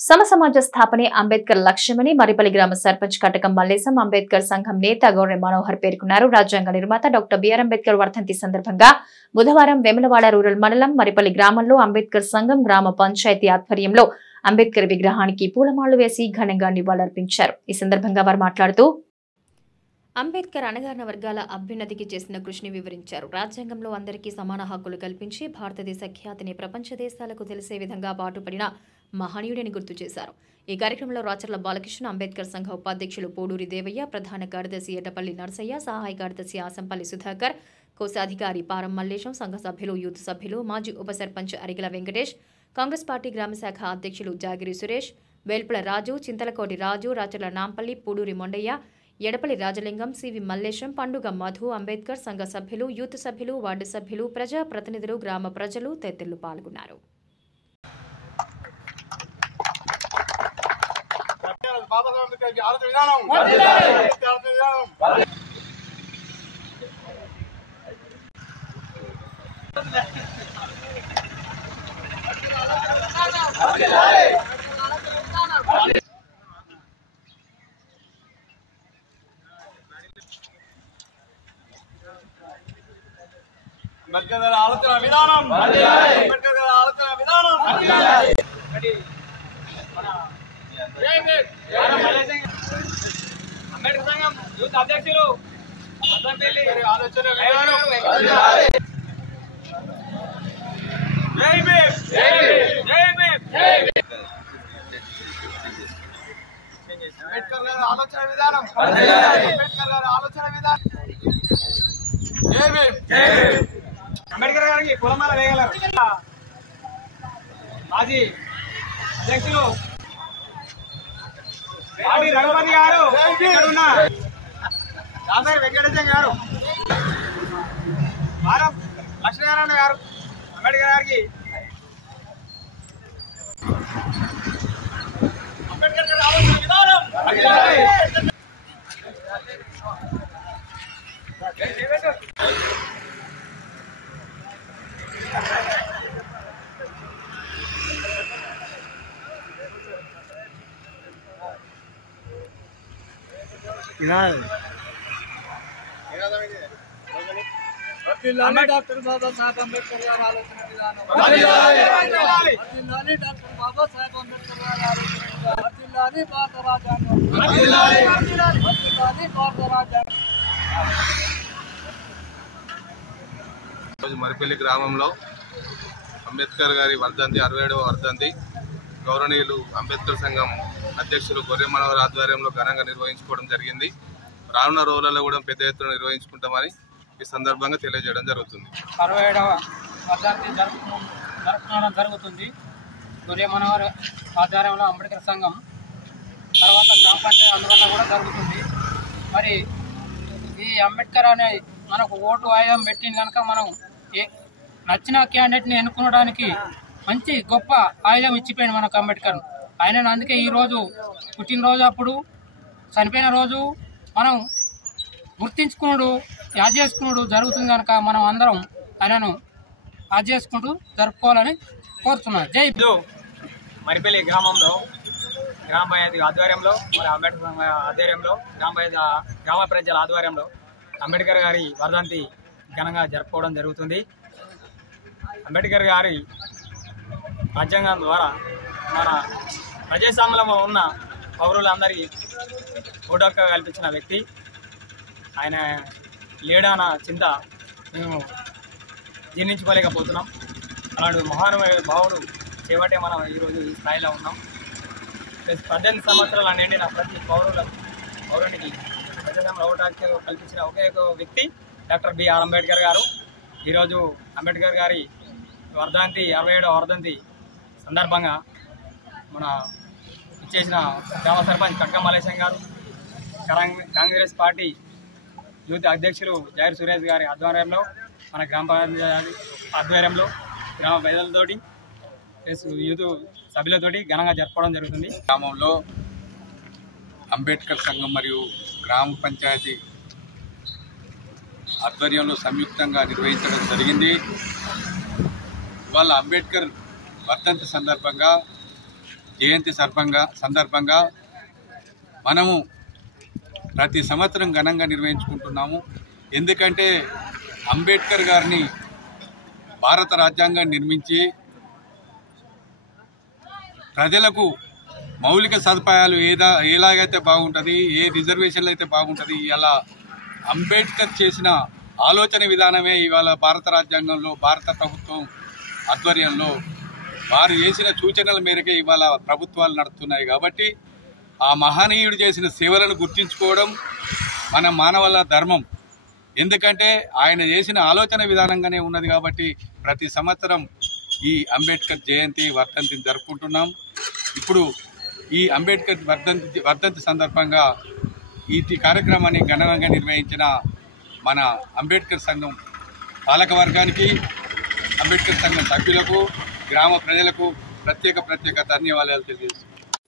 సమసమాజ స్థాపనే అంబేద్కర్ లక్ష్యమని మరిపల్లి గ్రామ సర్పంచ్ కటకం మల్లేశం అంబేద్కర్ సంఘం నేత గౌరవ మనోహర్ పేర్కొన్నారు. రాజ్యాంగ నిర్మాత డాక్టర్ బిఆర్ అంబేద్కర్ వర్ధంతి సందర్భంగా బుధవారం వేములవాడ రూరల్ మండలం మరిపల్లి గ్రామంలో అంబేద్కర్ సంఘం గ్రామ పంచాయతీ ఆధ్వర్యంలో అంబేద్కర్ విగ్రహానికి పూలమాళ్లు వేసి ఘనంగా నివాళులర్పించారు. ఈ సందర్భంగా వారు మాట్లాడుతూ అంబేద్కర్ అణగారిన వర్గాల అభ్యున్నతికి చేసిన కృషిని వివరించారు. రాజ్యాంగంలో అందరికీ సమాన హక్కులు కల్పించి భారతదేశ ఖ్యాతిని ప్రపంచ దేశాలకు తెలిసే విధంగా పాటుపడిన మహనీయుడిని గుర్తు చేశారు. ఈ కార్యక్రమంలో రాచర్ల బాలకృష్ణ, అంబేద్కర్ సంఘ ఉపాధ్యక్షులు పోడూరి దేవయ్య, ప్రధాన కార్యదర్శి ఎడ్డపల్లి నర్సయ్య, సహాయ కార్యదర్శి ఆసంపల్లి సుధాకర్, కోశాధికారి పారం మల్లేశం, సంఘ సభ్యులు, యూత్ సభ్యులు, మాజీ ఉప సర్పంచ్ అరిగల వెంకటేష్, కాంగ్రెస్ పార్టీ గ్రామ శాఖ అధ్యక్షులు జాగిరి సురేష్, వేల్పుల రాజు, చింతలకోటి రాజు, రాచర్ల నాంపల్లి, పూడూరి మొండయ్య, ఎడపల్లి రాజలింగం, సివి మల్లేశం, పండుగ మధు, అంబేద్కర్ సంఘ సభ్యులు, యూత్ సభ్యులు, వార్డు సభ్యులు, ప్రజా ప్రతినిధులు, గ్రామ ప్రజలు తదితరులు పాల్గొన్నారు. అంబేద్కర్ గారి ఆలోచన విధానం అంబేద్కర్ గారి ఆలోచన విధానం అంబేద్కర్ సంఘం యూత్ అధ్యక్షులు ఆలోచన అంబేద్కర్ గారి ఆలోచన విధానం అంబేద్కర్ గారి ఆలోచన విధానం అంబేద్కర్ గారికి పూలమాల వేయగలరు. మాజీ అధ్యక్షులు పాడి రఘుపతి గారు, దాసరి వెంకటేశం గారు, భారం లక్ష్మీనారాయణ గారు అంబేద్కర్ గారికి అంబేద్కర్ గారి ఆలోచన విధానం డాక్టర్ బాబాసాహెబ్ అంబేద్కర్ గారి ఆలోచన విధానం డాక్టర్ బాబాసాహెబ్ అంబేద్కర్ గారి ఆలోచన భారత రాజ్యాంగం భారత రాజ్యాంగం. మరిపల్లి గ్రామంలో అంబేద్కర్ గారి వర్ధంతి 67వ వర్ధంతి గౌరవనీయులు అంబేద్కర్ సంఘం అధ్యక్షులు గొర్రె మనోహర్ ఆధ్వర్యంలో ఘనంగా నిర్వహించుకోవడం జరిగింది. రానున్న రోజులలో కూడా పెద్ద ఎత్తున నిర్వహించుకుంటామని ఈ సందర్భంగా తెలియజేయడం జరుగుతుంది. 67వ వర్ధంతి జరుపుకోవడం జరుగుతుంది. గొర్రె మనోహర్ ఆధ్వర్యంలో అంబేద్కర్ సంఘం తర్వాత గ్రామ పంచాయతీ అందువల్ల కూడా జరుగుతుంది. మరి ఈ అంబేద్కర్ అనే మనకు ఓటు ఆయుధం పెట్టింది కనుక మనం నచ్చిన క్యాండిడేట్ని ఎన్నుకోవడానికి మంచి గొప్ప ఆయుధం ఇచ్చిపోయింది మనకు అంబేద్కర్. ఆయన అందుకే ఈరోజు పుట్టినరోజు అప్పుడు చనిపోయిన రోజు మనం గుర్తించుకున్నాడు, యాద్ చేసుకున్నాడు జరుగుతుంది కనుక మనం అందరం ఆయనను యాద్ చేసుకుంటూ జరుపుకోవాలని కోరుతున్నాను. జై మరిపల్లి గ్రామంలో గ్రామ పంచాయతీ ఆధ్వర్యంలో మరి అంబేద్కర్ ఆధ్వర్యంలో గ్రామ ప్రజల ఆధ్వర్యంలో అంబేద్కర్ గారి వర్ధంతి ఘనంగా జరుపుకోవడం జరుగుతుంది. అంబేద్కర్ గారి రాజ్యాంగం ద్వారా మన ప్రజాస్వామ్యంలో ఉన్న పౌరులందరికీ ఓటు హక్కు కల్పించిన వ్యక్తి. ఆయన లేడన్న చింత మేము జీర్ణించుకోలేకపోతున్నాం. అలాంటి మహానుభావుడు చేపట్టే మనం ఈరోజు ఈ స్థాయిలో ఉన్నాం. 18 సంవత్సరాల నిండిన ప్రతి పౌరునికి ప్రజాస్వామ్యంలో ఓటు హక్కు కల్పించిన ఒకే ఒక వ్యక్తి డాక్టర్ బిఆర్ అంబేద్కర్ గారు. ఈరోజు అంబేద్కర్ గారి వర్ధంతి 67వ వర్ధంతి సందర్భంగా మన ఇచ్చేసిన గ్రామ సర్పంచ్ కటకం మల్లేశం గారు, కాంగ్రెస్ పార్టీ యూత్ అధ్యక్షులు జాగిరి సురేష్ గారి ఆధ్వర్యంలో మన గ్రామ పంచాయతీ ఆధ్వర్యంలో గ్రామ ప్రజలతోటి యూత్ సభ్యులతోటి ఘనంగా జరుపుకోవడం జరుగుతుంది. గ్రామంలో అంబేద్కర్ సంఘం మరియు గ్రామ పంచాయతీ ఆధ్వర్యంలో సంయుక్తంగా నిర్వహించడం జరిగింది. ఇవాళ అంబేద్కర్ వర్ధంతి సందర్భంగా జయంతి సందర్భంగా మనము ప్రతి సంవత్సరం ఘనంగా నిర్వహించుకుంటున్నాము. ఎందుకంటే అంబేద్కర్ గారిని భారత రాజ్యాంగాన్ని నిర్మించి ప్రజలకు మౌలిక సదుపాయాలు ఎలాగైతే బాగుంటుంది, ఏ రిజర్వేషన్లు అయితే బాగుంటుంది, ఇలా అంబేద్కర్ చేసిన ఆలోచన విధానమే ఇవాళ భారత రాజ్యాంగంలో భారత ప్రభుత్వం ఆధ్వర్యంలో వారు చేసిన సూచనల మేరకే ఇవాళ ప్రభుత్వాలు నడుస్తున్నాయి. కాబట్టి ఆ మహనీయుడు చేసిన సేవలను గుర్తించుకోవడం మన మానవుల ధర్మం. ఎందుకంటే ఆయన చేసిన ఆలోచన విధానంగానే ఉన్నది. కాబట్టి ప్రతి సంవత్సరం ఈ అంబేద్కర్ జయంతి వర్ధంతిని జరుపుకుంటున్నాం. ఇప్పుడు ఈ అంబేద్కర్ వర్ధంతి సందర్భంగా ఈ కార్యక్రమాన్ని ఘనంగా నిర్వహించిన మన అంబేద్కర్ సంఘం పాలక వర్గానికి, అంబేద్కర్ సంఘం సభ్యులకు, గ్రామ ప్రజలకు ప్రత్యేక ధన్యవాదాలు తెలియజేస్తున్నాం.